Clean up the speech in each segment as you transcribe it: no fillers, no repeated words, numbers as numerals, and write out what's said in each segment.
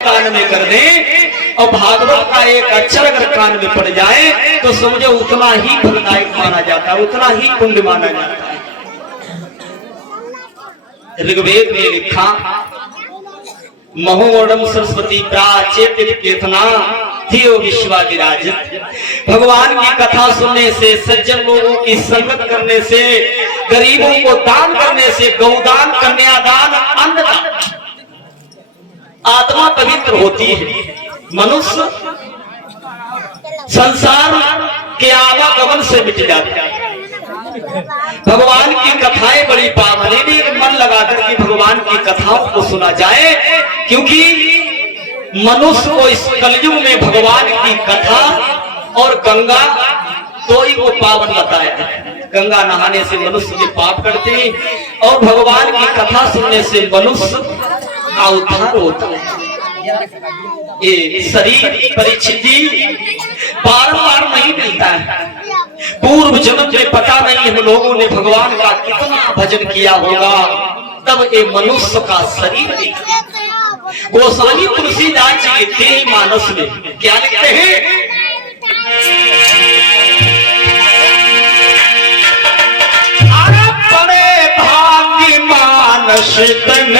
कान में कर दे और भागवत का एक अक्षर अगर कान में पड़ जाए तो समझो उतना ही फलदायक माना जाता है, उतना ही पुण्य माना जाता है। ऋग्वेद में लिखा महोमोडम सरस्वती प्राचेतना थियो विश्वा विराजित। भगवान की कथा सुनने से, सज्जन लोगों की संगत करने से, गरीबों को दान करने से, गौदान, कन्यादान, अन्नदान, आत्मा पवित्र होती है। मनुष्य संसार के आवागमन से मिट जाता है। भगवान की कथाएं बड़ी पावन है, भी मन लगाकर के भगवान की कथाओं को सुना जाए, क्योंकि मनुष्य को इस कलयुग में भगवान की कथा और गंगा तो ही वो पावन बताया है। गंगा नहाने से मनुष्य के पाप करते हैं और भगवान की कथा सुनने से मनुष्य का उद्धार होता है। ये शरीर परीक्षित जी बार-बार नहीं मिलता है। पूर्व जन्म में पता नहीं हम लोगों ने भगवान का कितना भजन किया होगा, तब ये मनुष्य का शरीर दिखा। गोस्वामी तुलसीदास जी लिखते हैं मानस में, क्या लिखते हैं? अरे बड़े भाग्य मानस तन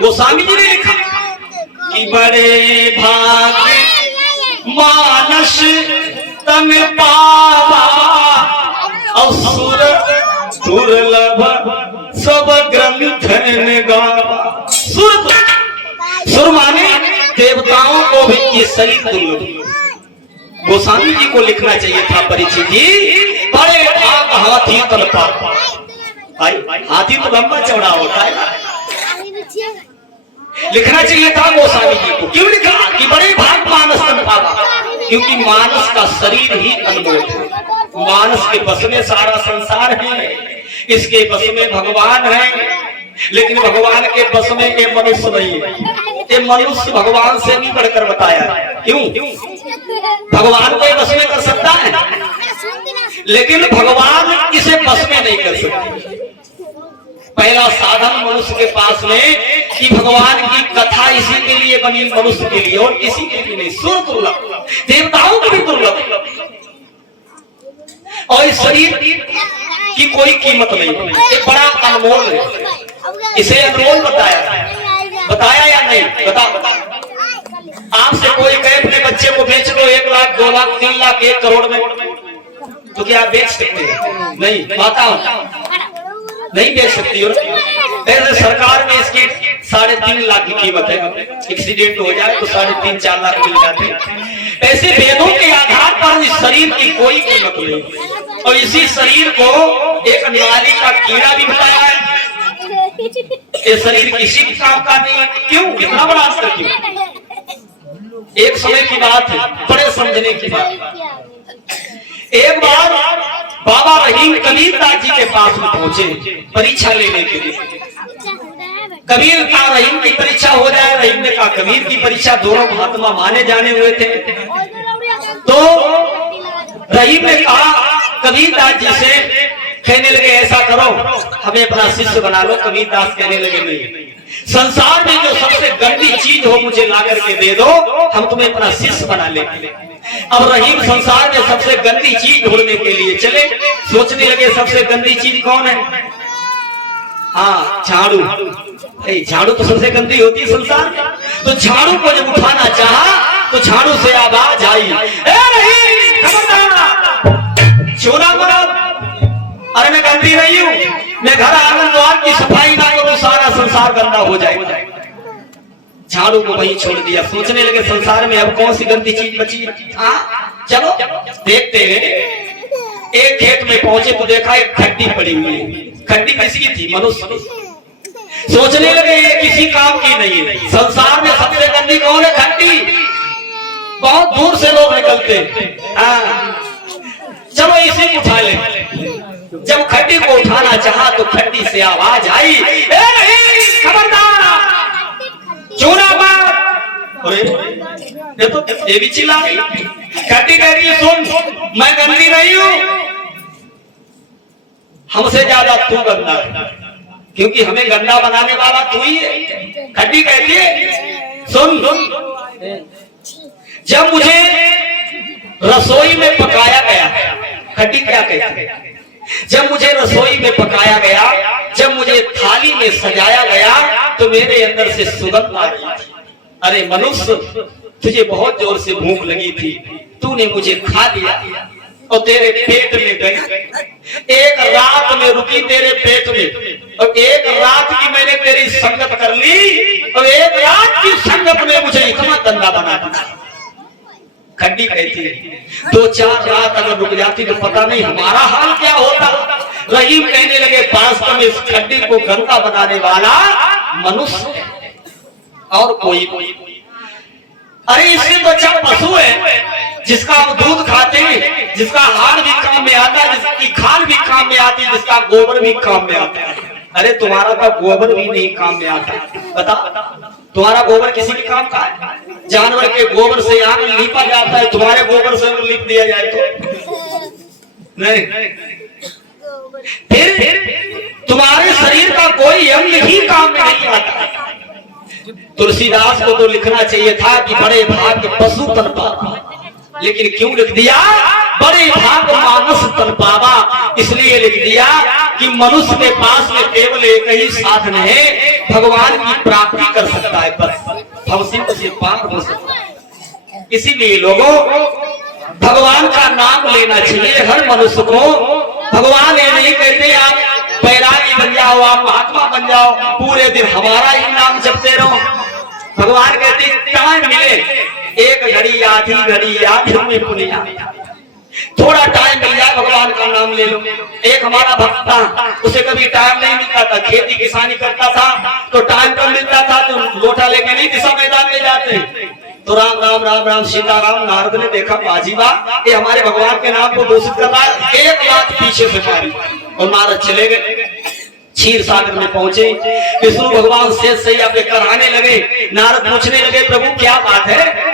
गोस्वामी जी ने लिखा कि बड़े भाग्य मानस तन पावा असुर दुर्लभ सब ग्रंथन गावा। सुर माने देवताओं को भी ये शरीर दुर्लभ। गोस्वामी जी को लिखना चाहिए था परीक्षित जी, बड़े भाग हाथी तल पावा। हाथी तो लंबा चौड़ा होता है, लिखना चाहिए था गोस्वामी जी को। क्यों लिखा कि बड़े भाग मानस तन पावा? क्योंकि मानस का शरीर ही अनमोल है। मानस के बस में सारा संसार है, इसके बस में भगवान है, लेकिन भगवान के बस में ये मनुष्य नहीं है। ये मनुष्य भगवान से भी बढ़कर बताया। क्यों? भगवान को बस में कर सकता है, लेकिन भगवान इसे बस में नहीं कर सकते। पहला साधन मनुष्य के पास में कि भगवान की कथा इसी के लिए बनी, मनुष्य के लिए, और किसी के लिए नहीं। सुर दुर्लभ, देवताओं को भी दुर्लभ, और इस शरीर की कोई कीमत नहीं, ये बड़ा अनमोल है। इसे अनमोल बताया या नहीं? बताओ। आपसे कोई कहे अपने बच्चे को बेच लो 1 लाख 2 लाख 3 लाख 1 करोड़ में, तो क्या आप बेच सकते हैं? नहीं। माता नहीं बेच सकती हो। ऐसे सरकार में इसकी 3.5 लाख की कीमत है। एक्सीडेंट हो जाए तो 3.5-4 लाख मिल जाती है। ऐसे वेदों के आधार पर इस शरीर की कोई कीमत नहीं, और इसी शरीर को एक नाली का कीड़ा भी बताया है। ये शरीर किसी भी काम का नहीं है। क्यों? इतना बड़ा अंतर क्यों? एक समय की बात है, बड़े समझने की बात। एक बार बाबा रहीम कबीरदास जी के पास में पहुंचे परीक्षा लेने के लिए। कबीर का रहीम की परीक्षा हो जाए। रहीम ने कहा कबीर की परीक्षा। दोनों महात्मा माने जाने हुए थे। तो रहीम ने कहा कबीरदास जी से, कहने लगे ऐसा करो हमें अपना शिष्य बना लो। कबीरदास कहने लगे नहीं, संसार में जो सबसे गंदी चीज हो मुझे ला करके दे दो, हम तुम्हें अपना शिष्य बना लेंगे। अब रहीम संसार में सबसे गंदी चीज ढूंढने के लिए चले। सोचने लगे सबसे गंदी चीज कौन है? हाँ, झाड़ू। झाड़ू तो सबसे गंदी होती है संसार में। तो झाड़ू को जब उठाना चाहा तो झाड़ू से आवाज आई, ए रहीम खबरदार, चोरा मरो। अरे मैं गंदी नहीं हूं, मैं घर आंगन द्वार की सफाई ना करूं सारा संसार गंदा हो जाएगा। झाड़ू को वही छोड़ दिया। सोचने लगे संसार में अब कौन सी गंदी चीज बची। हाँ चलो देखते हैं। एक खेत में पहुंचे तो देखा एक खड्डी पड़ी हुई है। खड्डी किसकी थी? मनुष्य की। सोचने लगे ये किसी काम की नहीं है। संसार में सबसे गंदी कौन है? खड्डी। बहुत दूर से लोग निकलते। चलो इसी को उठा ले। जब खड्डी को उठाना चाहा तो खड्डी से आवाज आई, खबरदार चूना मार। ये भी चिल्ला रही। खड्डी कह रही है सुन, मैं गंदी नहीं हूं, हमसे ज्यादा तू गंदा है, क्योंकि हमें गंदा बनाने वाला तू ही है। खड्डी कहती है सुन, जब मुझे रसोई में पकाया गया, खड्डी क्या कहती है? जब मुझे रसोई में पकाया गया, जब मुझे थाली में सजाया गया तो मेरे अंदर से सुगंध आ रही थी। अरे मनुष्य, तुझे बहुत जोर से भूख लगी थी, तूने मुझे खा लिया और तेरे पेट में गई। एक रात में रुकी तेरे पेट में, और एक रात की मैंने तेरी संगत कर ली, और एक रात की संगत में मुझे इतना गंदा बना दिया। खड्डी कहती है 2-4 रात अगर रुक जाती तो पता नहीं हमारा हाल क्या होता। रहीम कहने लगे वास्तव में इस खड्डी को गंदा बनाने वाला मनुष्य है और कोई। अरे इससे तो अच्छा पशु है जिसका हम दूध खाते हैं, जिसका हाड़ भी काम में आता है, जिसकी खाल भी काम में आती है, जिसका गोबर भी काम में आता है। अरे तुम्हारा तो गोबर भी नहीं काम में आता। बता, तुम्हारा गोबर किसी के काम का है? जानवर के गोबर से आग लीपा जाता है, तुम्हारे गोबर से लीप दिया जाए तो नहीं। फिर तुम्हारे शरीर का कोई अंग ही काम में नहीं आता। तुलसीदास को तो लिखना चाहिए था कि बड़े भाग पशु तन पावा, लेकिन क्यों लिख दिया बड़े भाग मानस तन पावा? इसलिए लिख दिया कि मनुष्य के पास में केवल एक ही साधन है, भगवान की प्राप्ति कर सकता है, बस भवसिंह से पार हो सकता है। इसीलिए लोगों, भगवान का नाम लेना चाहिए हर मनुष्य को। भगवान ये नहीं कहते आप बैरागी बन जाओ, आप महात्मा बन जाओ, पूरे दिन हमारा ही नाम जपते रहो। भगवान कहते टाइम मिले, एक घड़ी आधी घड़ी याद में पुनिया, थोड़ा टाइम मिल जाए भगवान का नाम ले लो। एक हमारा भक्त था, उसे कभी टाइम नहीं मिलता था, खेती किसानी करता था तो टाइम कम मिलता था, तो लोटा लेके नहीं दिशा मैदान में जाते, तो राम राम राम राम सीताराम। नारद ने देखा बाजीबा ये हमारे भगवान के नाम को दूषित कर रहा है, एक लाख पीछे से मारी और नारद चले गए। क्षीर सागर में पहुंचे, विष्णु भगवान शेष सैया पे कराने लगे। नारद पूछने लगे प्रभु क्या बात है?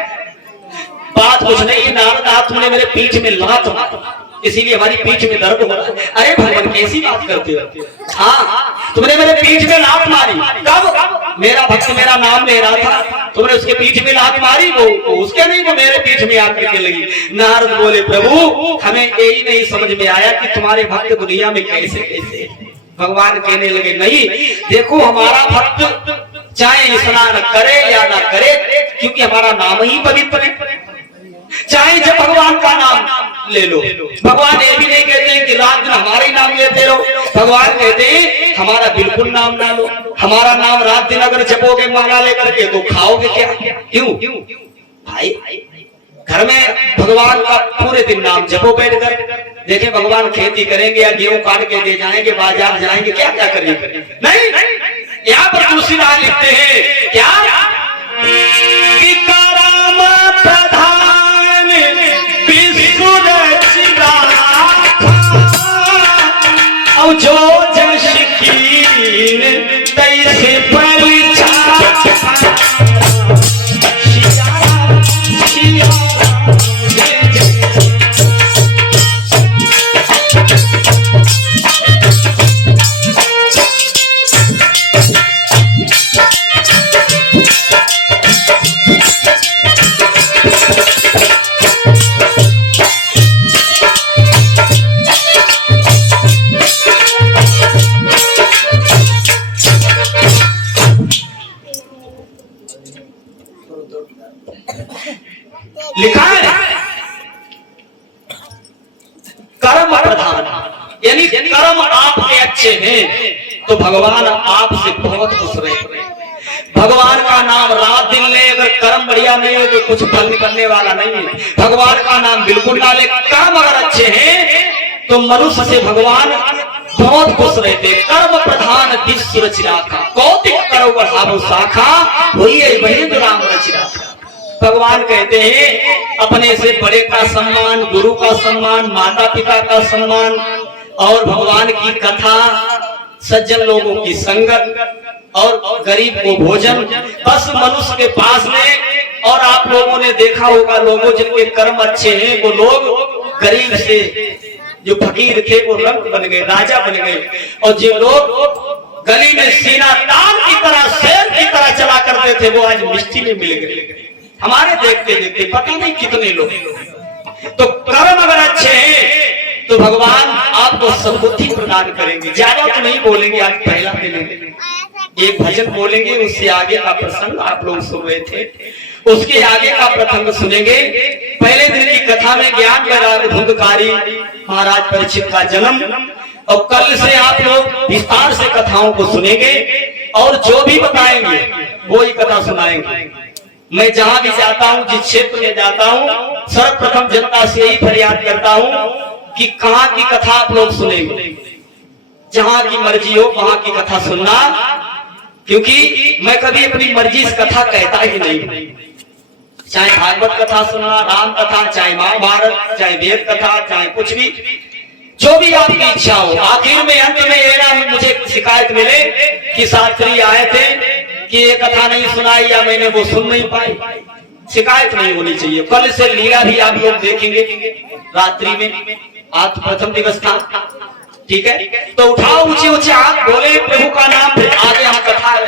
बात कुछ नहीं, नारद आप तुमने मेरे पीठ में लात मारा, इसीलिए हमारी पीठ में दर्द हो रहा है। अरे भगवान कैसी बात करते हो? हाँ तुमने मेरे पीठ में लात मारी। कब? मेरा भक्त मेरा नाम ले रहा था, तुमने उसके पीठ में लात मारी, वो उसके नहीं, वो मेरे पीठ में आकर के लगी। नारद बोले प्रभु हमें यही नहीं समझ में आया कि तुम्हारे भक्त दुनिया में कैसे कैसे। भगवान कहने लगे नहीं, देखो हमारा भक्त चाहे स्नान करे या ना करे, क्योंकि हमारा नाम ही पवित्र है। चाहे जब भगवान का नाम ले लो, भगवान ये भी नहीं कहते कि रात दिन हमारे ही नाम लेते रहो। भगवान कहते हैं हमारा बिल्कुल नाम ना लो, हमारा नाम रात दिन अगर जपोगे माला लेकर के तो खाओगे क्या? क्यों भाई? घर में भगवान का पूरे दिन नाम जपो बैठकर। देखे भगवान खेती करेंगे या गेहूं काट के दे जाएंगे, बाजार जाएंगे, क्या क्या करेंगे? नहीं, यहाँ पर तुलसीदास लिखते हैं क्या कि कराम प्रधान विष्णु रचिता और जो जश कीन तैसे परिछा। लिखा है कर्म प्रधान, यानी कर्म आपके अच्छे हैं तो भगवान आपसे बहुत खुश रहे। भगवान का नाम रात दिन ले, अगर कर्म बढ़िया नहीं है तो कुछ फल निकलने वाला नहीं है। भगवान का नाम बिल्कुल ना ले, कर्म अगर अच्छे हैं तो मनुष्य से भगवान बहुत खुश रहते। कर्म प्रधान विश्व रचना का, कौतिक करो बढ़ावो शाखा, वही महेंद्र राम रचना। भगवान कहते हैं अपने से बड़े का सम्मान, गुरु का सम्मान, माता पिता का सम्मान, और भगवान की कथा, सज्जन लोगों की संगत, और गरीब को भोजन, बस मनुष्य के पास में। और आप लोगों ने देखा होगा, लोगों जिनके कर्म अच्छे हैं वो लोग गरीब से जो फकीर थे वो रंग बन गए, राजा बन गए, और जो लोग गली में सीना तान की तरह, शेर की तरह चला करते थे वो आज मिट्टी में मिल गए। हमारे देखते देखते पता नहीं कितने लोग। तो कर्म अगर अच्छे हैं तो भगवान आपको सद्बुद्धि प्रदान करेंगे। ज्यादा तो नहीं बोलेंगे, आज पहला एक भजन बोलेंगे, उससे आगे का प्रसंग आप लोग सुन रहे थे, उसके आगे का प्रसंग सुनेंगे। पहले दिन की कथा में ज्ञान वैराग्य धुंधकारी महाराज परीक्षित का जन्म, और कल से आप लोग विस्तार से कथाओं को सुनेंगे, और जो भी बताएंगे वो ही कथा सुनाएंगे। मैं जहां भी जाता हूं, जिस क्षेत्र में जाता हूं, सर्वप्रथम जनता से यही फरियाद करता हूं कि कहां की कथा आप लोग सुनेंगे। जहां की मर्जी हो वहां की कथा सुनना, क्योंकि मैं कभी अपनी मर्जी से कथा कहता ही नहीं। चाहे भागवत कथा सुनना, राम कथा, चाहे महाभारत, चाहे वेद कथा, चाहे कुछ भी, जो भी आपकी इच्छा हो। आखिर में अंत में ये ना मुझे शिकायत मिले कि शास्त्री आए थे कि ये कथा नहीं सुनाई या मैंने वो सुन नहीं पाई, शिकायत नहीं होनी चाहिए। कल से लीला भी आप लोग देखेंगे रात्रि में, आज प्रथम दिवस था, ठीक है। तो उठाओ ऊंचे ऊंचे हाथ, बोले प्रभु का नाम, फिर आगे हम कथा